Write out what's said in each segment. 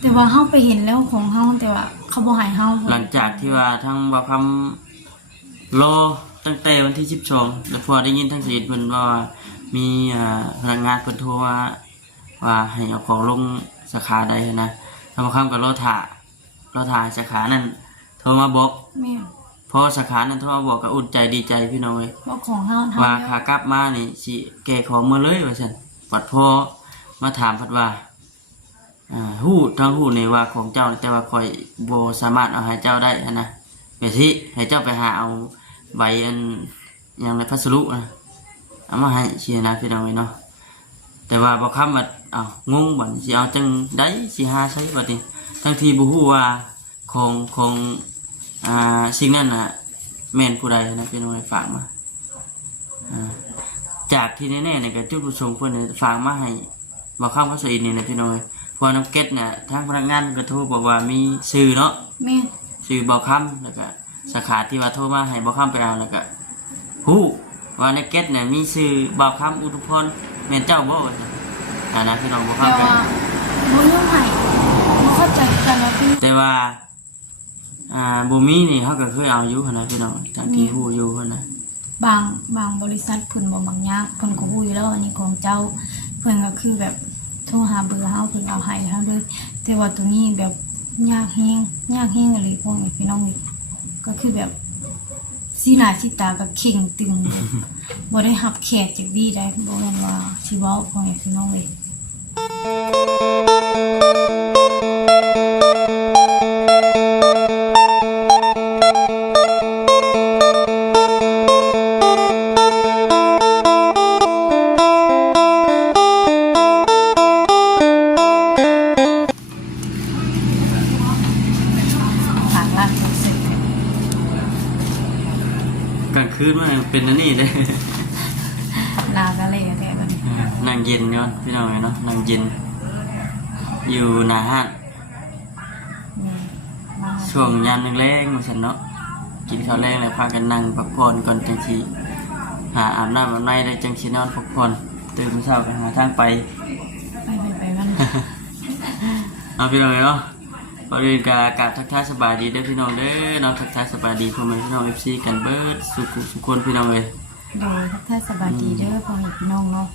แต่ว่าเฮาไปเห็นแล้วของเฮาแต่ว่าเขาบ่ให้เฮาหลังจากที่ว่าทั้งบ่คำรอตั้งแต่วันที่12แล้วพอได้ยินทั้งเสียงเพิ่นว่ามีพนักงานเพิ่นโทรว่าให้เอาของลงสาขาใดนะทำคำกับรถถ่ายสาขานั้นโทรมาบอกแม่พอสาขานั้นโทรมาบอกก็อุ่นใจดีใจพี่น้องเลยว่าของเฮาว่าขากลับมานี่สิแก่ของมาเลยว่าซั่นปัดพอมาถามพัดว่าฮู้ทั้งฮู้ในว่าของเจ้าแต่ว่าข่อยบ่สามารถเอาให้เจ้าได้นะไปที่ให้เจ้าไปหาเอาใบอันอย่างไรพัสดุนะเอามาให้เชียนะพี่น้องเนาะแต่ว่าบ่คำว่างงบัดสิเอาจังได้สิหาใช้บัดนี้ทั้งที่บ่ฮู้ว่าของสิ่งนั้นน่ะแม่นผู้ใดนะพี่น้องฝากมาจากที่แน่ๆเนี่ยก็จุดประสงค์เพิ่นฝากมาให้บ่คำว่าสอินนี่นะพี่น้องพอน้ำเก็ตเนี่ยทางพนักงานก็โทรบอกว่ามีชื่อเนาะแม่ชื่อบ่คำแล้วก็สาขาที่ว่าโทรมาให้บ่คำไปเอาแล้วก็ฮู้ว่าในเก็ตเนี่ยมีชื่อบ่คำอุทุพรแม่นเจ้าบ่นะพี่น้องบ่คำแต่ว่าบ่ยอมให้บ่เข้าใจกันแล้วพี่แต่ว่าบ่มีนี่เฮาก็เคยเอาอยู่หั่นนะพี่น้องทางที่ฮู้อยู่หั่นน่ะบางบริษัทเพิ่นบ่บางอย่างเพิ่นก็ฮู้อยู่แล้วอันนี้ของเจ้าเพิ่นก็คือแบบโทรหาเบอร์เฮาเพิ่นเอาให้เฮาเลยแต่ว่าตัวนี้แบบยากแฮงอะไรพวกนี้พี่น้องก็คือแบบสีหน้าสีตาก็เข่งตึงบ่ได้รับแขกจากวี่ได้บ่แม่นว่าสิเว้าพวกนี้พี่น้องกลางคืนมันเป็นอันนี้เลยลาวกันเลยแท้บัดนี้นั่งเย็นย้อนพี่น้องเนาะนั่งเย็นอยู่หน้าห้างช่วงยามแรงๆมาซั่นเนาะกินข้าวแรงแล้วพากันนั่งพักผ่อนก่อนจังสิหาอาบน้ำอาบในได้จังสินอนพักผ่อนตื่นเช้าไปหาทางไปมันเอาพี่น้องเนาะพอเรียนกาทักทายสบายดีเด้อพี่น้องเด้อน้องทักทายสบายดีพ่อแม่พี่น้อง FC กันเบิดสุขคนพี่น้องเอ้ยโดยทักทายสบายดีเด้อพ่อแม่พี่น้องเนาะ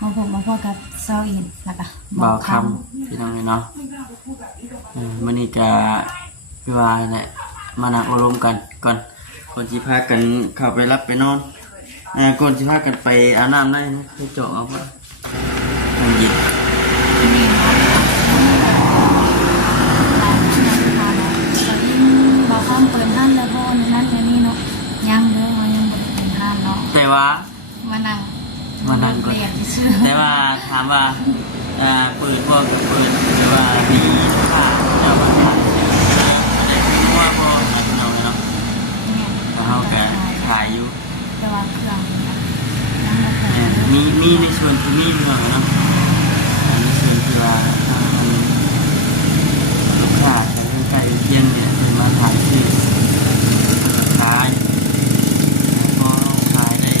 มาพบมาพอกับเซาอินแล้วก็บ่าวคำพี่น้องเนาะมื้อนี้ก็คือว่าแหละมานั่งอบรมกันก่อนสิพากันเข้าไปรับไปนอนก่อนสิพากันไปอาบน้ำได้นะไปเจาะเอาบ่น้ำเย็นเราข้ามเปิดห้านแล้วพ่อในนั้นในนี้เนาะยังเด้อยังบ่ได้เปิดห้านเนาะแต่ว่ามานั่งก่อนแต่ว่าถามว่าเปิดพ่อกับเปิดแต่ว่ามีค่าแต่ว่าค่าได้คือว่าพ่อพี่น้องเนาะเฮาก็ขายอยู่แต่ว่าเครื่องมีในส่วนที่มีเรื่องเนาะในส่วนที่ว่าลูกค้าใกล้เคียงเนี่ยเป็นมาขายซื้อขายพอขายได้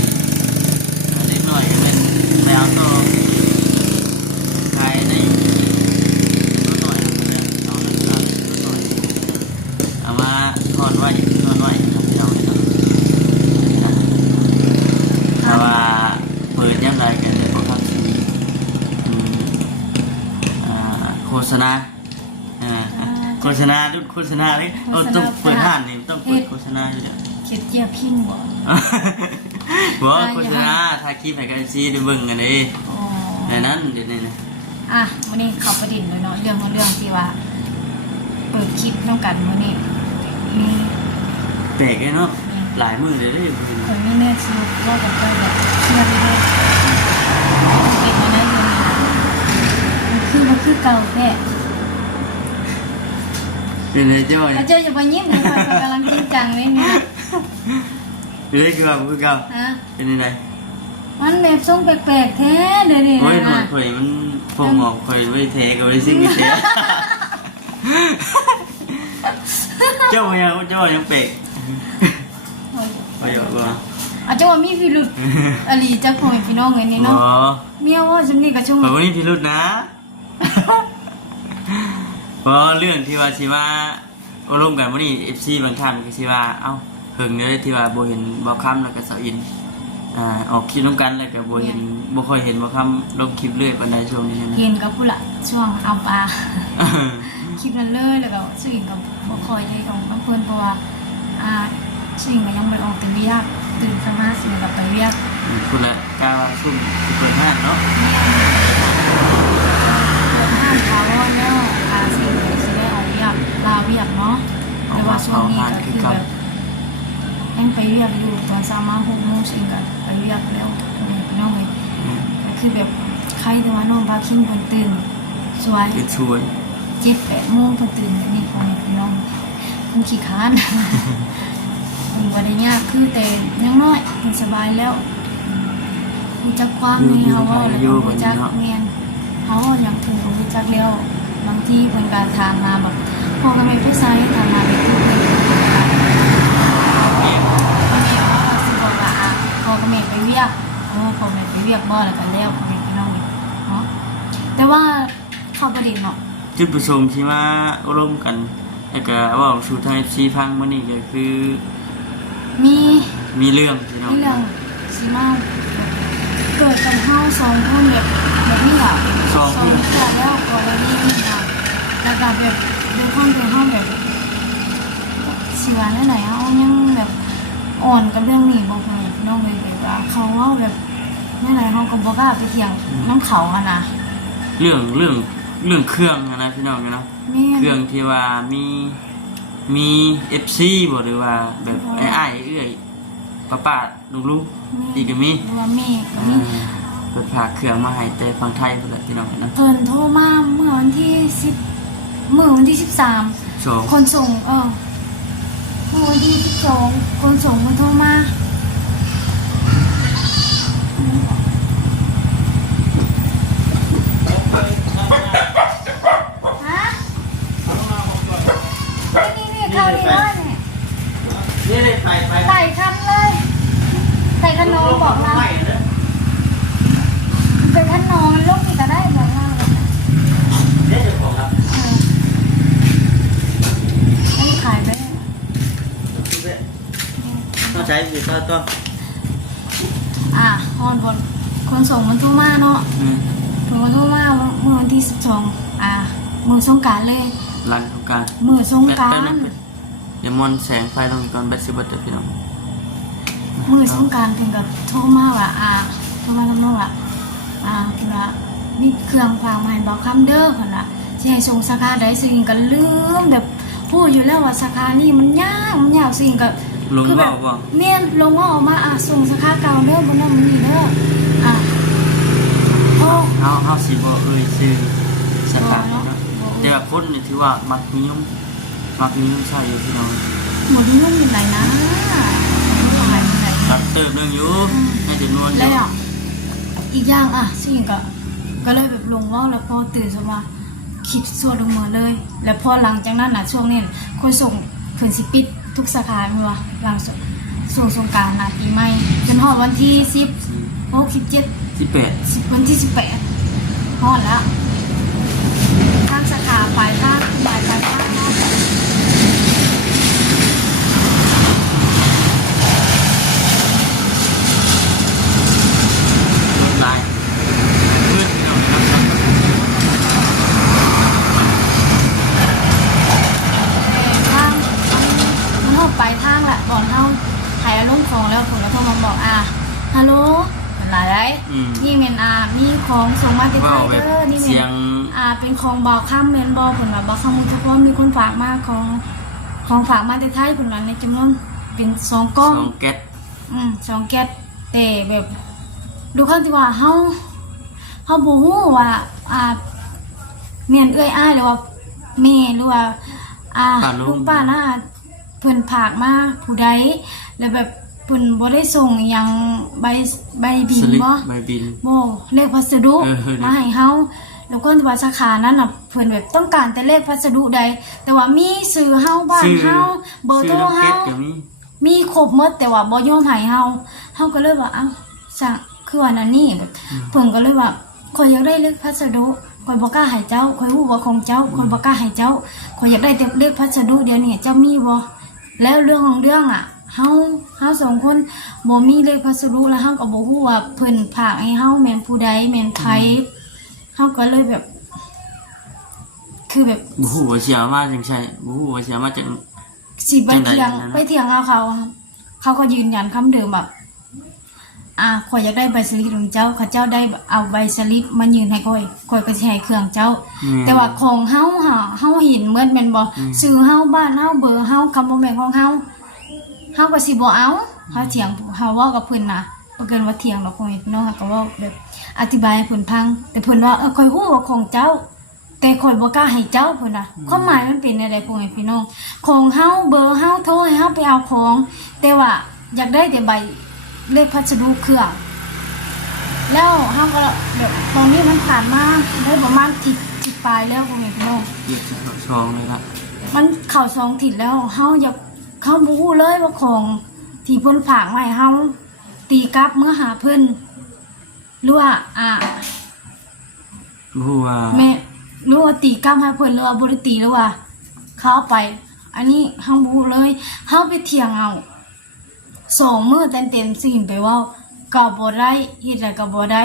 เล็กหน่อยเป็นแล้วก็ขายได้ลดหน่อยเอาลดหน่อยเอามาทอนไว้ครับพี่น้องเพราะว่าเปิดย่ำไรกันเลยเพราะครับโฆษณาโฆษณาดุดโฆษณาเลยต้องเปิดห้านนี่ต้องเปิดโฆษณาอยู่เนี่ยเขียนเจียพิ้งบ่ว่าโฆษณาถ่ายคลิปให้กันซีดูเบิ่งกันเลยในนั้นเดี๋ยวนี้นะวันนี้เขาประเด็นเลยเนาะเรื่องที่ว่าเปิดคลิปต้องกันวันนี้มีแตกเลยเนาะหลายมือเลยคนไม่แน่ชิวว่ากับเจ้าแบบเชื่อไม่ได้เก็บมาได้เลยมันคือเก่าแท้เป็นไรจ้อยเจ้าอย่าไปยิ้มเลยค่ะกำลังจริงจังเลยเนี่ยเป็นไรคือเก่าเป็นยังไงมันแบบทรงแปลกๆแท้เดี๋ยวนี้โอ้ยหนวดข่อยมันฟงออกข่อยไม่แท้กับไม่ซิ่งไม่แท้เจ้ายังเปกไปเยอะกว่าเจ้าว่ามีพิรุธอลีจะคอยพี่น้องไงนี่เนาะ เมียว่าจำนี่กับช่วงแบบนี้พิรุธนะ เพราะเรื่องที่ว่าสิมาอบรมกันวันนี้ FC บางท่านก็สิว่าเอ้าเพิ่งเลยที่ว่าบ่เห็นบ่ค้ำแล้วก็เสาอินออกคลิปนำกันแล้วก็บ่เห็นบ่ค่อยเห็นบ่ค้ำลงคลิปเรื่อยปานใดช่วงนี้นะ เห็นกับผู้ละช่วงเอาปลาคลิปนั้นเลยแล้วก็ชื่ออิงกับบ่คอยได้ของน้ำเพิ่นเพราะว่าชื่ออิงก็ยังบ่ได้ออกเป็นเวียกตื่นขึ้นมาสิกับไปเวียก คุณละกาว่าซุ่มสิเปิดห้างเนาะ ห้ามเขาว่าแล้วสิ่งที่สิได้ออกเวียกลาเวียกเนาะแต่ว่าช่วงนี้ก็คือแบบยังไปเวียกอยู่ตอน3 6 โมงสิ่งก็ไปเวียกแล้วน้องเลยก็คือแบบใครแต่ว่าน้องพาคิมเพิ่นตื่นสวย คือช่วย 7-8 โมงเพิ่นตื่นนี่ของน้องเพิ่นขี้ค้านเพิ่นบ่ได้ยากคือแต่ยังน้อยเพิ่นสบายแล้วรู้จักความมีเฮาเว้าแล้วก็รู้จักเรียนเฮาอย่างเพิ่นก็รู้จักแล้วบางทีเพิ่นก็ถามมาแบบพ่อกับแม่ไปไสถามมาไปคือเพิ่นสิบอกว่าพ่อกับแม่ไปเวียกพ่อแม่ไปเวียกบ่แล้วก็แล้วพ่อแม่พี่น้องเนาะแต่ว่าเข้าประเด็นเนาะ จุดประสงค์ที่มาอบรมกันแล้วก็เว้าสู่ทาง FC ฟังมื้อนี้ก็คือ มีเรื่องพี่น้อง เรื่องสิมาเกิดกับเฮา2คนแบบนี้อ่ะ2คนแล้วก็เลยนี่นะแล้วก็แบบด้วยความที่เฮาแบบเชื่อในไหนเฮายังแบบอ่อนกับเรื่องนี้บ่ค่อยน้องเลยแบบว่าเขาเว้าแบบในไหนเฮาก็บ่กล้าไปเถียงน้ำเขาอ่ะนะ เรื่องเครื่องนะพี่น้องเนาะ แม่ เครื่องที่ว่ามี FC บ่หรือว่าแบบอ้ายเอื้อยป้าลุงอีกก็มี หรือว่าแม่ก็มี เปิดฝากเครื่องมาให้แต่ฝั่งไทยพุ่นล่ะพี่น้องนะ เพิ่นโทรมาเมื่อวันที่13 2 คนส่งเมื่อวันที่12คนส่งมันโทรมาฮะนี่เข้าดีว่าเนี่ย นี่ไป ไต่คันเลยไต่คันนองบอกเราเป็นคันนองลูกที่จะได้บอกเรา เดี๋ยวเจ้าของครับ อันนี้ขายไป ต้องใช้สิต้อง ฮอนคนส่งมันโทรมาเนาะมันโทรมาเมื่อวันที่12มือสงกรานต์เลย หลังของการ มือสงกรานต์ เดี๋ยวมอนแสงไฟลงก่อนแบตสิเบิดเด้อพี่น้อง มือสงกรานต์ถึงกับโทรมาว่าโทรมาทำนองว่าคือว่ามีเครื่องฝากมาให้บอกคำเด้อเพิ่นว่าสิให้ส่งสาขาใดสิ่งก็ลืมแบบพูดอยู่แล้วว่าสาขานี้มันยากสิ่งก็ ลง คือแบ เว้า บ บ่ เมียนลงว่าออกมาส่งสาขาเก่าเด้อบนนั้นมันนี่เด้อโอ้ เฮาสิบ่เอ่ยชื่อสถานเนาะแต่ว่าคนนี่ถือว่ามักนิยมใช้อยู่พี่น้อง หมดยุ่งอยู่ไหนนะหายไปไหน ตัดเติมเรื่องอยู่ในจำนวนเย แล้ว อะ อีกอย่างสิ่งก็เลยแบบลงว่าแล้วพอตื่นขึ้นมาคิดส่วนลงมือเลย แล้วพอหลังจากนั้นช่วงนี้คนส่งเพิ่นสิปิดทุกสาขาแม่นบ่หลังส่งสงกรานต์ปีใหม่จนฮอดวันที่16 17 18 วันที่18ฮอดแล้วทางสาขาปลายทางปลายทางฮอดแล้ว รถลายมืดพี่น้องครับ ทางมันฮอดปลายทางแหละก่อนเฮาหายอารมณ์ของแล้วผมก็โทรมาบอกฮัลโหลเป็นไรได้นี่แม่นมีของส่งมาแต่ไทยเด้อนี่แม่ เสีย น ง เป็นของบ่าวค่ำแม่นบ่เพิ่นว่าบ่าวค่ำทุกคนมีคนฝากมาของฝากมาแต่ไทยเพิ่นว่าในจำนวนเป็น2กล่อง 2แก๊ส 2แก๊สแต่แบบดูคำที่ว่าเฮาบ่ฮู้ว่าแม่นเอื้อยอ้ายหรือว่าแม่หรือว่าลูกป้านะเพิ่นฝากมาผู้ใดแล้วแบบเพิ่นบ่ได้ส่งอิหยังใบบินบ่ ใบบิน บ่เลขพัสดุมาให้เฮาแล้วก็ที่ว่าสาขานั้นน่ะเพิ่นแบบต้องการแต่เลขพัสดุใดแต่ว่ามีชื่อเฮาบ้านเฮาเบอร์โทรเฮามีครบหมดแต่ว่าบ่ยอมให้เฮาก็เลยว่าสั่งคือว่านั่นนี่แบบเพิ่นก็เลยว่าขอยอยากได้เลขพัสดุ ข่อยบ่กล้าให้เจ้าข่อยฮู้ว่าของเจ้าข่อยบ่กล้าให้เจ้าข่อยอยากได้แต่เลขพัสดุเดี๋ยวนี้เจ้ามีบ่แล้วเรื่องของเรื่องอ่ะเฮาสองคนบ่มีเลขพัสดุแล้วเฮาก็บ่ฮู้ว่าเพิ่นฝากให้เฮาแม่นผู้ใดแม่นไผเฮาก็เลยแบบ คือแบบ บ่ฮู้ว่าสิเอามาจังไสบ่ฮู้ว่าสิเอามาจัง สิไปเถียงเอาเขาก็ยืนยันคำเดิมแบบข่อยอยากได้ใบสลิปของเจ้าเขาเจ้าได้เอาใบสลิปมายืนให้ข่อยก็สิให้เครื่องเจ้า แต่ว่าของเฮาเห็นเหมือนแม่นบ่ชื่อเฮาบ้านเฮาเบอร์เฮาคำบ่แม่นของเฮาก็สิบ่เอาเฮาเถียงเฮาเว้ากับเพิ่นน่ะบ่เกินว่าเถียงดอกพ่อแม่พี่น้องก็เว้าแบบอธิบายให้เพิ่นฟังแต่เพิ่นว่าข่อยฮู้ว่าของเจ้าแต่ข่อยบ่กล้าให้เจ้าเพิ่นน่ะความหมายมันเป็นอะไรพ่อแม่พี่น้องของเฮาเบอร์เฮาโทรให้เฮาไปเอาของแต่ว่าอยากได้แต่ใบเลขพัสดุเครื่องแล้วเฮาก็แบบตอนนี้มันผ่านมาได้ประมาณทิศปลายแล้วพ่อแม่พี่น้อง เรียกซองเลยล่ะ มันเข้า2ทิศแล้วเฮาอยากเฮาบ่ฮู้เลยว่าของที่เพิ่นฝากมาให้เฮาตีกลับเมื่อหาเพิ่นหรือว่าบ่ฮู้ว่าแม่หรือว่าตีกล้ามให้เพิ่นหรือว่าบ่ได้ตีหรือว่าเขาเอาไปอันนี้เฮาบ่รู้เลยเฮาไปเถียงเอา2มื้อเต็มๆสิไปเว้าก็บ่ได้เฮ็ดอะไรก็บ่ได้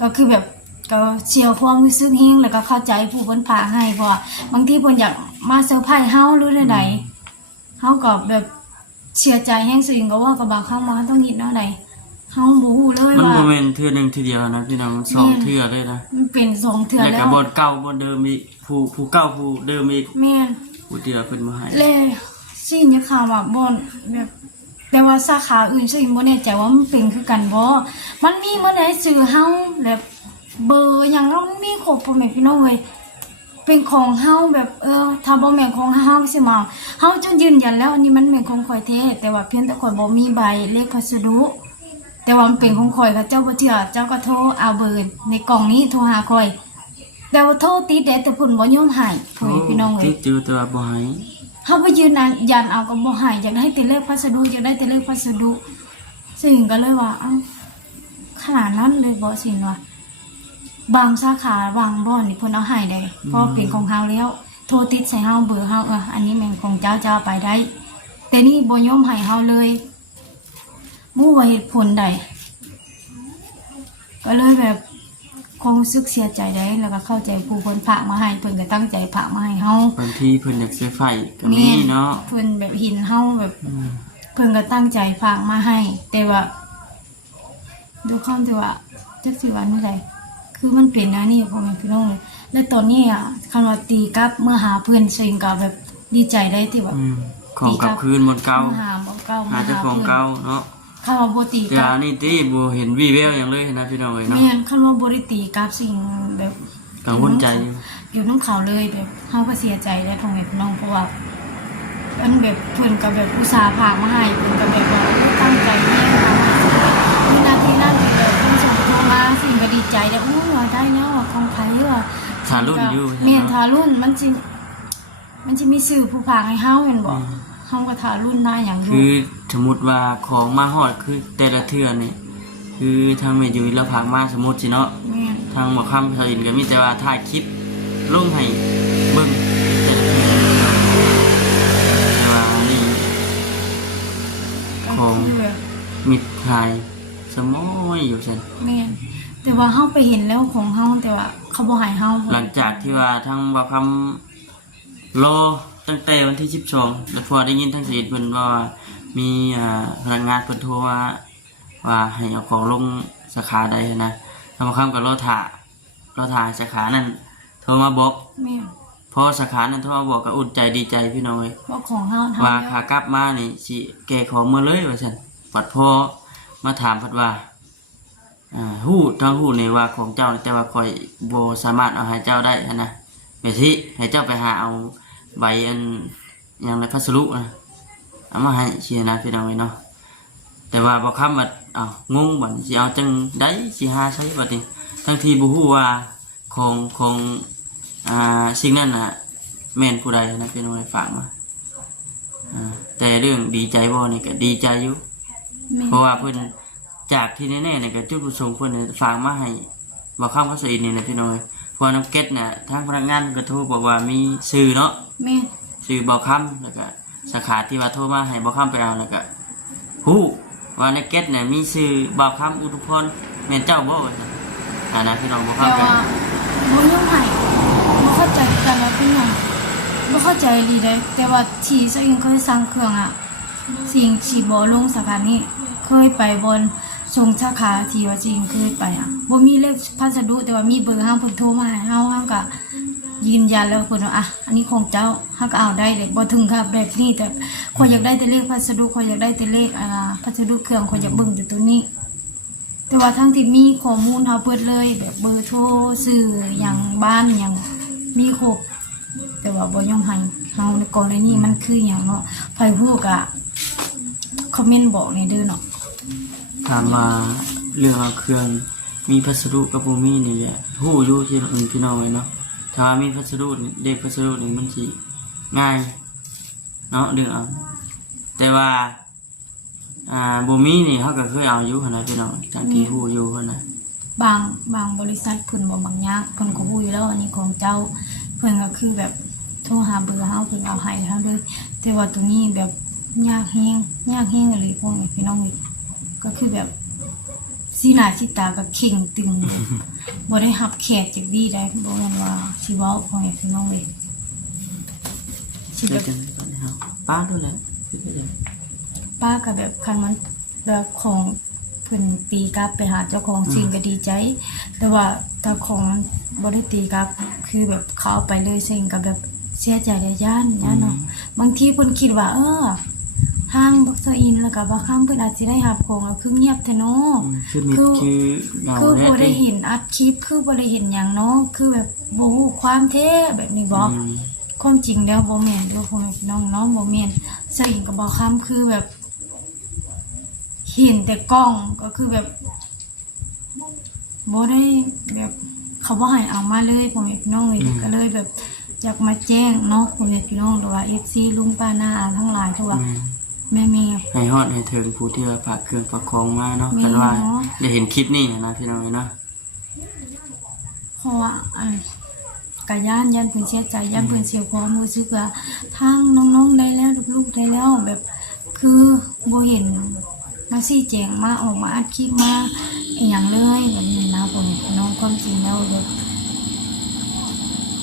ก็คือแบบก็เสียความรู้สึกแฮงแล้วก็เข้าใจผู้เพิ่นพาให้เพราะว่าบางทีเพิ่นอยากมาเซอร์ไพรส์เฮาหรือใดๆเฮาก็แบบเสียใจแฮงสิ่งก็ว่ากับบางครั้งมาต้องคิดเนาะใดเฮาบ่ฮู้เลยมันว่าบ่แม่นเทื่อนึงทีเดียวนะพี่น้องมัน2เทื่อเลยนะมันเป็น2เทื่อแล้วแล้ ก็ ว บ่เก่าบ่เดิมอีกผู้เก่าผู้เดิมอีก แม่น ผู้เดียวเพิ่นมาให้ เลยสิ่งนี้ข่าวว่าบ่อนแบบแต่ว่าสาขาอื่นซึ่งบ่แน่ใจว่ามันเป็นคือกันบ่มันมีบ่ได้ชื่อเฮาแบบเบอร์หยังเรามันมีครบพ่อแม่พี่น้องเว้ยเป็นของเฮาแบบถ้าบ่แม่นของเฮาสิมาเฮาจนยืนยันแล้วอันนี้มันแม่นของข่อยแท้แต่ว่าเพียงแต่ข่อยบ่มีใบเลขพัสดุแต่ว่ามันเป็นของข่อยค่ะเจ้าบ่เชื่อเจ้าก็โทรเอาเบอร์ในกล่องนี้โทรหาข่อยแต่ว่าโทรติดแต่เพิ่นบ่ยอมให้พ่อแม่พี่น้องเว้ย ติดอยู่แต่ว่าบ่ให้ เขาไปยืนยันเอากับบ่หายอยากได้แต่เลขพัสดุอยากได้แต่เลขพัสดุสิ่งก็เลยว่าขนาดนั้นเลยบ่สิว่าบางสาขาบางบ่อนนี่เพิ่นเอาให้ได้เพราะเป็นของเฮาแล้วโทรติดใส่เฮาเบอร์เฮาอันนี้แม่นของเจ้าไปได้แต่นี่บ่ยอมให้เฮาเลยบ่ว่าเหตุผลใดก็เลยแบบความรู้สึกเสียใจได้แล้วก็เข้าใจผู้เพิ่นฝากมาให้เพิ่นก็ตั้งใจฝากมาให้เฮาบางทีเพิ่นอยากซื้อไฟก็มีเนาะเพิ่นแบบเห็นเฮาแบบเพิ่นก็ตั้งใจฝากมาให้ แต่ว่าด้วยความที่ว่าจักสิว่าจั่งใดคือมันเป็นอันนี้พ่อแม่พี่น้องเลยและตอนนี้คันว่าตีกลับเมื่อหาเพิ่นซึ่งก็แบบดีใจได้ที่ว่าของกลับคืนหมดเก่าหาบ่เก่าหาเจ้าของเก่าเนาะคันว่าบ่ตีกลับนี่ติบ่เห็นวี่แววหยังเลยนะพี่น้องเอ้ยเนาะแม่นคันว่าบ่ได้ตีกลับสิ่งแบบกังวลใจอยู่น้ำเขาเลยแบบเฮาก็เสียใจได้พ่อแม่พี่น้องเพราะว่าอันแบบเพิ่นก็แบบอุตส่าห์พามาให้เพิ่นก็แบบว่าตั้งใจแน่วินาทีนั้นแบบเพิ่นส่งโทรมาสิ่งก็ดีใจแล้วว่าได้แล้วของไผว่าทารุ่นอยู่แม่นทารุ่นมันสิมีชื่อผู้พากให้เฮาแม่นบ่เฮาก็ทารุ่นได้หยังอยู่คือสมมุติว่าของมาฮอดคือแต่ละเทื่อนี่คือทางแม่ยุ้ยแล้วพากมาสมมุติสิเนาะแม่นทางหมอคำเขาเห็นก็มีแต่ว่าถ่ายคลิปลงให้เบิ่งแต่ว่านี่ของมิดทายสมอยอยู่ซั่นแม่นแต่ว่าเฮาไปเห็นแล้วของเฮาแต่ว่าเขาบ่ให้เฮาหลังจากที่ว่าทางหมอคำรอตั้งแต่วันที่12แล้วพอได้ยินทางเสียเพิ่นว่ามีพนักงานเพิ่นโทรว่าให้เอาของลงสาขาใดนะทางหมอคำก็รอถ่ายสาขานั้นโทรมาบอกแม่พอสาขานั้นโทรมาบอกก็อุ่นใจดีใจพี่น้อยว่าของเฮาว่าขากลับมานี่สิแก้ของมาเลยว่าซั่นปัดพอมาถามเพิ่นว่าฮู้ทั้งฮู้นี่ว่าของเจ้าแต่ว่าข่อยบ่สามารถเอาให้เจ้าได้นะแบบที่ให้เจ้าไปหาเอาใบอันหยังในพัสดุนะเอามาให้สินะพี่น้องเนาะแต่ว่าบ่คำว่างงบัดสิเอาจังได๋สิหาใช้บัดนี้ทั้งที่บ่ฮู้ว่าของสิ่งนั้นน่ะแม่นผู้ใดนะพี่น้องฝากมาแต่เรื่องดีใจบ่นี่ก็ดีใจอยู่เพราะว่าเพิ่นจากที่แน่ๆนี่ก็จุดประสงค์เพิ่นฝากมาให้บ่คำเขาสินี่นะพี่น้อง พอน้ำเก็ตน่ะทางพนักงานก็โทรบอกว่ามีชื่อเนาะ แม่น ชื่อบ่คำแล้วก็สาขาที่ว่าโทรมาให้บ่คำไปเอาแล้วก็ฮู้ว่าในเก็ตน่ะมีชื่อบ่คำอุทุพรแม่นเจ้าบ่ว่าซั่นนะพี่น้องบ่ แต่ คำกัน ว่าบ่ยอมให้บ่เข้าใจกันว่าเป็นหยังบ่เข้าใจอีหลีเด้แต่ว่าที่ซะเองเคยสั่งเครื่องอ่ะสิ่งที่บ่ลงสาขานี้เคยไปบนส่งสาขาที่ว่าจริงเคยไปอ่ะบ่มีเลขพัสดุแต่ว่ามีเบอร์ห้างเพิ่นโทรมาให้เฮาก็ยืนยันแล้วเพิ่นว่าอ่ะอันนี้ของเจ้าเฮาก็เอาได้เลยบ่ถึงกับแบบนี้แต่ข้อยอยากได้แต่เลขพัสดุข้อยอยากได้แต่เลขพัสดุเครื่องข้อยอยากเบิ่งแต่ตัวนี้ แต่ว่าทั้งที่มีข้อมูลเฮาเปิดเลยแบบเบอร์โทรชื่อหยังบ้านหยังมีครบแต่ว่าบ่ยอมให้เฮาในกรณีมันคือหยังเนาะไผฮู้ก็คอมเมนต์บอกนี่เด้อเนาะ ถามว่าเรื่องเอาเครื่องมีพัสดุกับบ่มีนี่ฮู้อยู่ที่พี่น้องเลยเนาะถ้าว่ามีพัสดุนี่เด็กพัสดุนี่มันสิง่ายเนาะเรื่องเอาแต่ว่าบ่มีนี่เฮาก็เคยเอาอยู่หั่นน่ะพี่น้องจังที่ฮู้อยู่หั่นน่ะ บางบริษัทเพิ่นบ่มักยากเพิ่นก็ฮู้อยู่แล้วอันนี้ของเจ้าเพิ่นก็คือแบบโทรหาเบอร์เฮาเพิ่นเอาให้เฮาเลยแต่ว่าตัวนี้แบบยากแฮงอีหลีพวกนี้พี่น้องนี่ก็คือแบบสีหน้าสีตาก็เข่งตึงเลยบ่ได้รับแขกจากดีได้บ่แม่นว่าสิเว้าพวกนี้พี่น้องนี่สิ เดี๋ แบ ยว บ จังตอนนี้เฮาป้าดูแล ป้าก็แบบคันมันแบบของเพิ่นตีกลับไปหาเจ้าของจริงก็ดีใจ แต่ว่าถ้าของมันบ่ได้ตีกลับคือแบบเขาเอาไปเลยเซ็งก็แบบเสียใจและย่านเนาะบางทีเพิ่นคิดว่าทางบักซออินแล้วก็บ่ค้ำเพิ่นอาจสิได้รับของแล้วคือเงียบแท้เนาะ คือมีคือเหงา คือ แน่ บ่ได้ ติ เห็นอัดคลิปคือบ่ได้เห็นหยังเนาะคือแบบบ่ฮู้ความแท้แบบนี้บ่ความจริงแล้วบ่แม่นเด้อพ่อแม่พี่น้องเนาะบ่แม่นซะอินก็บ่ค้ำคือแบบเห็นแต่กล้องก็คือแบบบ่ได้แบบเขาบ่ให้เอามาเลยพ่อแม่พี่น้องเลยก็เลยแบบอยากมาแจ้งเนาะพ่อแม่พี่น้องหรือว่า FC ลุงป้าน้าอาทั้งหลายทั่วแม่ ให้ฮอดให้ถึงผู้ที่ว่าฝากเครื่องฝากของมาเนาะ มี กันว่า เนาะ ได้เห็นคลิปนี้นะพี่น้องเนาะ เพราะว่าก็ย่านเพิ่นเสียใจย่านเพิ่นเสียความรู้สึกว่าทางน้องๆได้แล้วลูกๆได้แล้วแบบคือบ่เห็นมาชี้แจงมาออกมาอัดคลิปมาอีหยังเลยแบบนี้นะพ่อแม่พี่น้องความจริงแล้วแบบ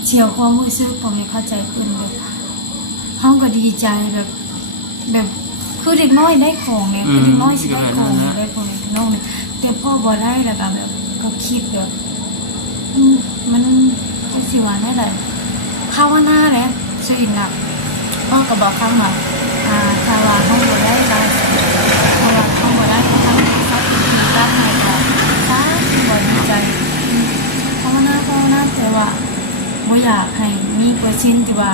เสียความรู้สึกพ่อแม่เข้าใจเพิ่นแบบเฮาก็ดีใจแบบคือเด็กน้อยได้ของไงคือเด็กน้อยสิได้ของได้พ่อแม่พี่น้องเนี่ยแต่พ่อบ่ได้แล้วก็แบบก็คิดแบบมันจังสิว่าแน่ได้ภาวนาแหละซื่อน่ะพ่อก็บอกคำว่าถ้าว่าเฮาบ่ได้ก็เพราะว่าเฮาบ่ได้ก็ทำให้เขาดีกันให้ก็ซะบ่ดีใจภาวนาแต่ว่าบ่อยากให้มีเปอร์เซ็นต์ที่ว่า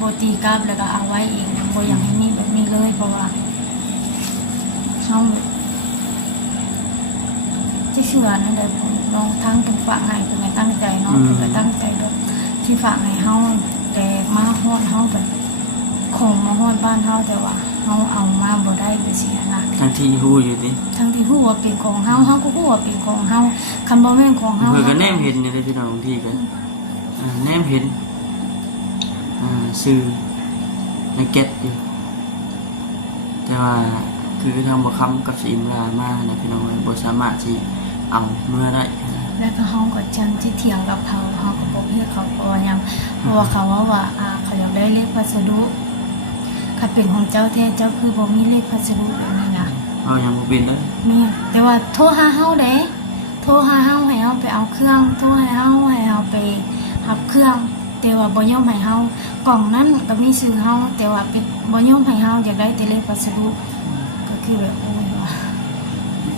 บ่ตีกลับแล้วก็เอาไว้เองบ่อยากให้มีแบบนี้เลยเพราะว่าเฮาที่เชื่อนั่นแหละน้องทั้งเป็นฝากให้เป็นตั้งใจเนาะเป็นก็ตั้งใจแบบที่ฝากให้เฮาแต่มาฮอดเฮาแบบของมาฮอดบ้านเฮาแต่ว่าเฮาเอามาบ่ได้ไปเสียนะ ทั้งที่ฮู้อยู่ติ ทั้งที่ฮู้ว่าเป็นของเฮาเฮาก็ฮู้ว่าเป็นของเฮาคันบ่แม่นของเฮา เพิ่นก็แนมเห็นอยู่เลยพี่น้องบางทีก็แนมเห็นซื้อในเก็ตอยู่แต่ว่าคือทางบ่คำกับสิมลามานะพี่น้องบ่สามารถสิเอาเมื่อได้ แล้วก็เฮาก็จังสิเถียงกับเขาเฮาก็บ่เรียกเขาเพราะว่าหยังเพราะว่าเขาว่าเขาอยากได้เลขพัสดุถ้าเป็นของเจ้าแท้เจ้าคือบ่มีเลขพัสดุแบบนี้นะ เอายังบ่เป็นเด้อ มีแต่ว่าโทรหาเฮาเด้โทรหาเฮาให้เฮาไปเอาเครื่องโทรให้เฮาไปรับเครื่องแต่ว่าบ่ยอมให้เฮากล่องนั้นก็มีชื่อเฮาแต่ว่าเป็นบ่ยอมให้เฮาอยากได้แต่เลขพัสดุก็คือแบบโอ้ยว่า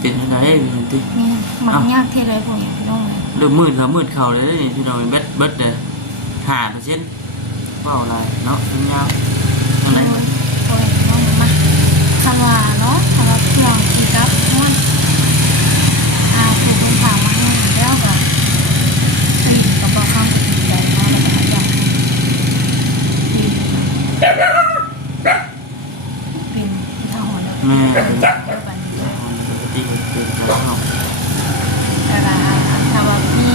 เป็นจังได๋พี่น้องติ นี่มันยากเท่าใดพวกนี้พี่น้องเลย เริ่มมืดเข้าเลยนี่พี่น้องเบิดเด้อ 5%เว้าหลายเนาะยาวจังได๋ โอ้ยน้องมาคำว่าเนาะคำว่าเครื่องที่กับม่วนถูกคนถามมาให้แล้วก็ตีก็บอกคำติดใจเนาะแล้วก็อยากเป็นทหาร แม่ เดี เป็ ย น วกัน ปกติก็เป็นใจเฮา แต่ละถ้าว่ามี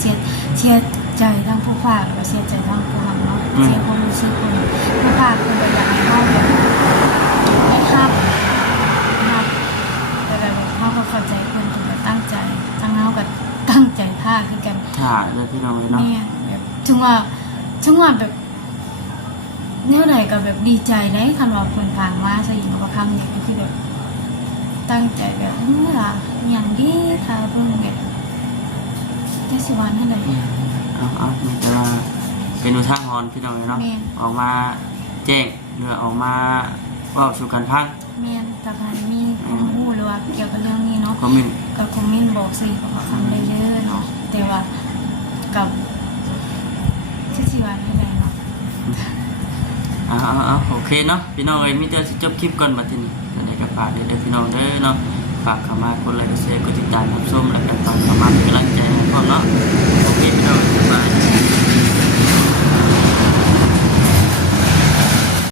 เสียใจทั้งผู้ฝากแล้วก็เสียใจทั้งผู้รับเนาะเสียความรู้สึกคนผู้ฝากคืออยากให้เฮาแบบได้รับแต่แบบเฮาก็เข้าใจเพิ่นถึงตั้งใจทั้งเฮาก็ตั้งใจท่าคือกัน ถ่าเด้อพี่น้องเอ้ยเนาะ แม่แบบถึงว่าแบบแนวใดก็แบบดีใจได้คันว่าเพิ่นฝากมาซะอีกบ่คำนี้ก็คือแบบตั้งใจแบบล่ะอย่างดีถ้าเพิ่นแบบจะสิว่าแนวใด เอามีแต่ว่าเป็นอุทาหรณ์พี่น้องเอ้ยเนาะ แม่น ออกมาแจ้งหรือออกมาเว้าสู่กันฟัง แม่นถ้าใครมีความรู้หรือว่าเกี่ยวกับเรื่องนี้เนาะ คอมเมนต์ ก็คอมเมนต์บอกสิบอกคำได้เยอะเนาะแต่ว่ากับที่สิว่าแนวใดเนาะ เอาโอเคเนาะพี่น้องเอ้ยมีแต่สิจบคลิปก่อนบัดทีนี้จะได้ก็ฝากเด้อพี่น้องเด้อเนาะฝากเข้ามากดไลค์กดแชร์กดติดตามรับชมแล้วกันตอนเข้ามาเป็นกำลังใจให้พร้อมเนาะ